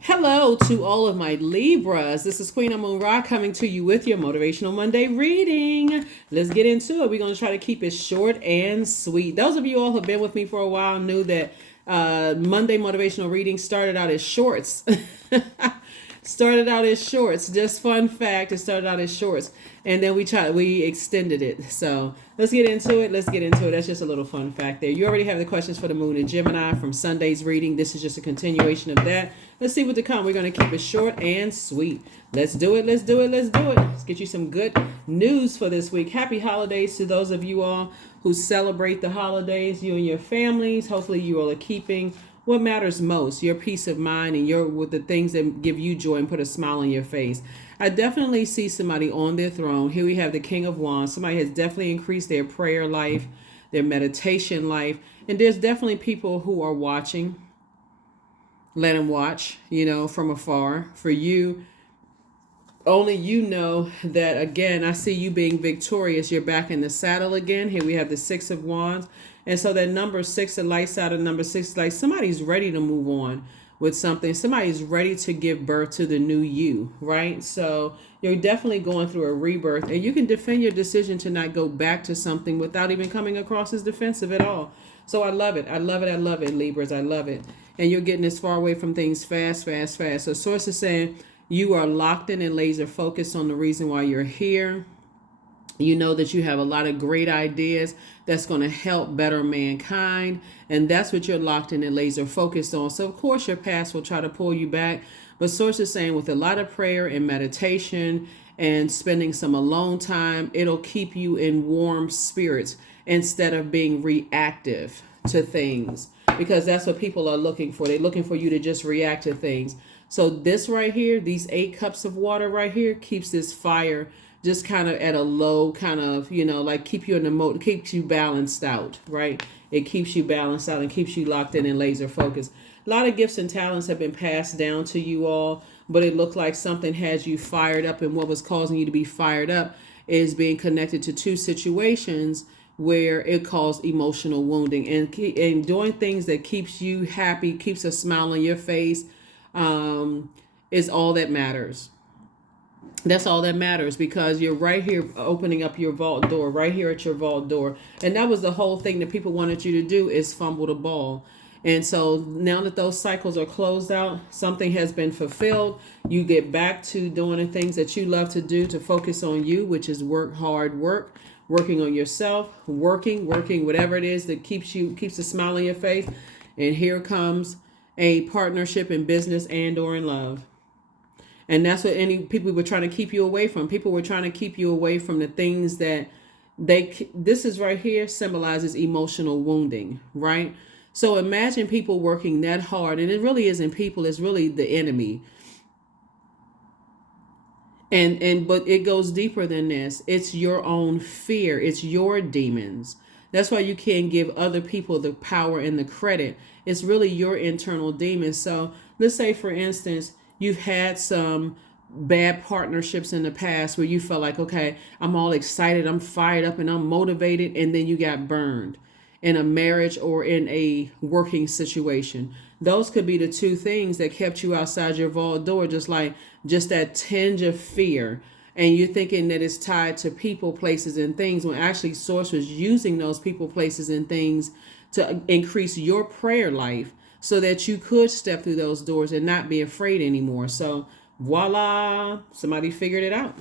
Hello to all of my Libras. This is Queen Amun Ra coming to you with your Motivational Monday reading. Let's get into it. We're going to try to keep it short and sweet. Those of you all who have been with me for a while knew that Monday motivational reading started out as shorts. Started out as shorts. Just fun fact, it started out as shorts. And then we extended it. So let's get into it. That's just a little fun fact there. You already have the questions for the moon and Gemini from Sunday's reading. This is just a continuation of that. Let's see what to come. We're going to keep it short and sweet. Let's do it. Let's get you some good news for this week. Happy holidays to those of you all who celebrate the holidays, you and your families. Hopefully you all are keeping what matters most, your peace of mind and with the things that give you joy and put a smile on your face. I definitely see somebody on their throne. Here we have the King of Wands. Somebody has definitely increased their prayer life, their meditation life. And there's definitely people who are watching. Let them watch, from afar. For you, only you know that, again, I see you being victorious. You're back in the saddle again. Here we have the Six of Wands. And so that number six, the light side of number six, like somebody's ready to move on with something. Somebody's ready to give birth to the new you, right? So you're definitely going through a rebirth, and you can defend your decision to not go back to something without even coming across as defensive at all. So I love it. I love it, Libras. I love it. And you're getting as far away from things fast. So source is saying you are locked in and laser focused on the reason why you're here. You know that you have a lot of great ideas that's going to help better mankind. And that's what you're locked in and laser focused on. So, of course, your past will try to pull you back. But source is saying with a lot of prayer and meditation and spending some alone time, it'll keep you in warm spirits instead of being reactive to things. Because that's what people are looking for. They're looking for you to just react to things. So this right here, these 8 cups of water right here, keeps this fire just kind of at a low kind of, like keep you in the mode, keeps you balanced out, right? It keeps you balanced out and keeps you locked in and laser focused. A lot of gifts and talents have been passed down to you all, but it looked like something has you fired up, and what was causing you to be fired up is being connected to 2 situations where it caused emotional wounding, and doing things that keeps you happy, keeps a smile on your face, is all that matters. That's all that matters, because you're right here opening up your vault door, right here at your vault door. And that was the whole thing that people wanted you to do, is fumble the ball. And so now that those cycles are closed out, something has been fulfilled. You get back to doing the things that you love to do, to focus on you, which is hard work, working on yourself, working, whatever it is that keeps a smile on your face. And here comes a partnership in business and or in love. And that's what any people were trying to keep you away from. People were trying to keep you away from the things that this is right here symbolizes emotional wounding, right? So imagine people working that hard, and it really isn't people, it's really the enemy. But it goes deeper than this. It's your own fear. It's your demons. That's why you can't give other people the power and the credit. It's really your internal demons. So let's say, for instance, you've had some bad partnerships in the past where you felt like, okay, I'm all excited, I'm fired up, and I'm motivated, and then you got burned in a marriage or in a working situation. Those could be the 2 things that kept you outside your vault door, just that tinge of fear. And you're thinking that it's tied to people, places, and things, when actually Source was using those people, places, and things to increase your prayer life, so that you could step through those doors and not be afraid anymore. So voila, somebody figured it out.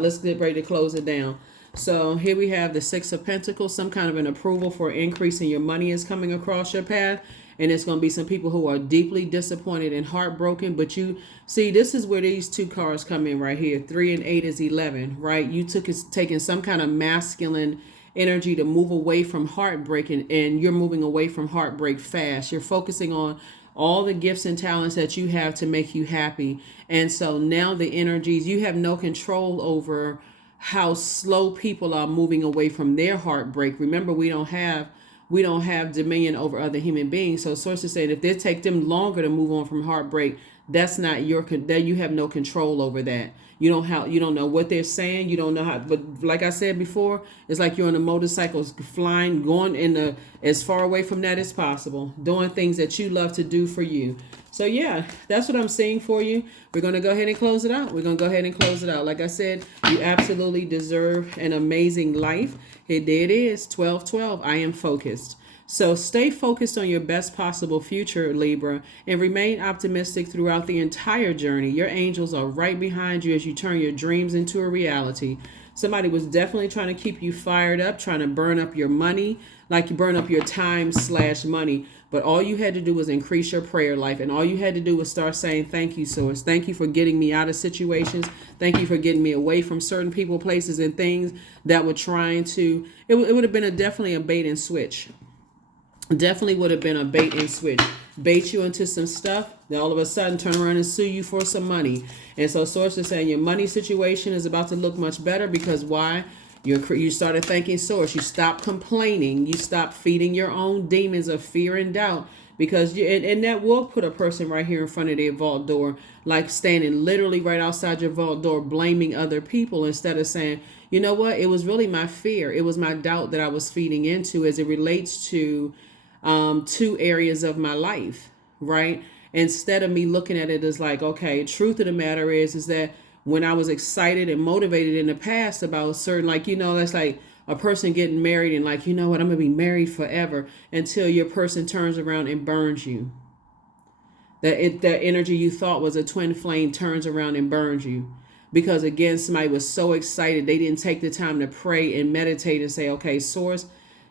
Let's get ready to close it down. So here we have the 6 of Pentacles. Some kind of an approval for increasing your money is coming across your path. And it's going to be some people who are deeply disappointed and heartbroken. But you see, this is where these 2 cards come in right here. 3 and 8 is 11, right? You taking some kind of masculine energy to move away from heartbreak, and you're moving away from heartbreak fast. You're focusing on all the gifts and talents that you have to make you happy. And so now the energies, you have no control over how slow people are moving away from their heartbreak. Remember, we don't have dominion over other human beings. So sources saying if they take them longer to move on from heartbreak, that's not that you have no control over that. You don't know what they're saying. You don't know how. But like I said before, it's like you're on a motorcycle flying, going in the as far away from that as possible, doing things that you love to do for you. So yeah, that's what I'm seeing for you. We're gonna go ahead and close it out. Like I said, you absolutely deserve an amazing life. There it is, 12/12. I am focused. So stay focused on your best possible future, Libra, and remain optimistic throughout the entire journey. Your angels are right behind you as you turn your dreams into a reality. Somebody was definitely trying to keep you fired up, trying to burn up your money, like you burn up your time/money. But all you had to do was increase your prayer life. And all you had to do was start saying, thank you, Source. Thank you for getting me out of situations. Thank you for getting me away from certain people, places, and things that were trying to, it would have been definitely a bait and switch. Definitely would have been a bait and switch. Bait you into some stuff, then all of a sudden turn around and sue you for some money. And so Source is saying your money situation is about to look much better because why? You started thanking Source. You stopped complaining. You stopped feeding your own demons of fear and doubt because and that will put a person right here in front of their vault door, like standing literally right outside your vault door, blaming other people instead of saying, you know what? It was really my fear. It was my doubt that I was feeding into as it relates to two areas of my life, right? Instead of me looking at it as like, okay, truth of the matter is that when I was excited and motivated in the past about certain, like, that's like a person getting married and like, you know what, I'm going to be married forever until your person turns around and burns you. That energy you thought was a twin flame turns around and burns you. Because again, somebody was so excited, they didn't take the time to pray and meditate and say, okay, Source,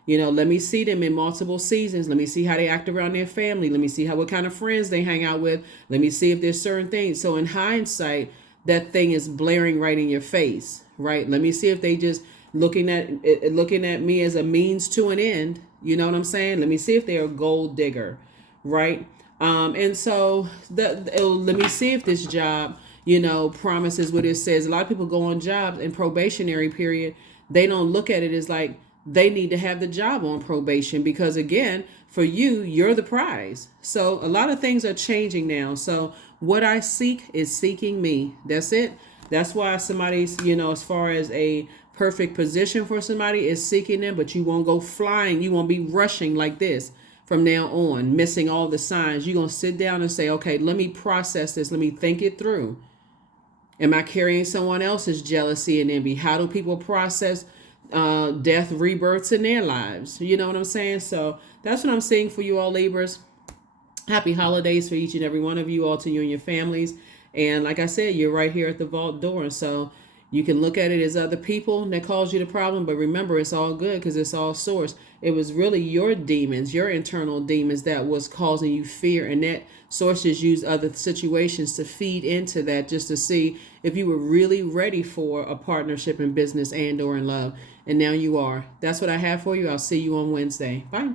let me see them in multiple seasons. Let me see how they act around their family. Let me see what kind of friends they hang out with. Let me see if there's certain things. So in hindsight, that thing is blaring right in your face, right? Let me see if they just looking at me as a means to an end. You know what I'm saying? Let me see if they're a gold digger, right? And so let me see if this job, promises what it says. A lot of people go on jobs in probationary period. They don't look at it as like, they need to have the job on probation because again, for you, you're the prize. So a lot of things are changing now. So what I seek is seeking me. That's it. That's why somebody's, as far as a perfect position for somebody is seeking them, but you won't go flying. You won't be rushing like this from now on, missing all the signs. You're going to sit down and say, okay, let me process this. Let me think it through. Am I carrying someone else's jealousy and envy? How do people process death, rebirths in their lives? You know what I'm saying? So that's what I'm seeing for you all, Libras. Happy holidays for each and every one of you, all to you and your families. And like I said, you're right here at the vault door. And so you can look at it as other people that caused you the problem. But remember, it's all good because it's all Source. It was really your demons, your internal demons that was causing you fear. And that Source just used other situations to feed into that just to see if you were really ready for a partnership in business and or in love. And now you are. That's what I have for you. I'll see you on Wednesday. Bye.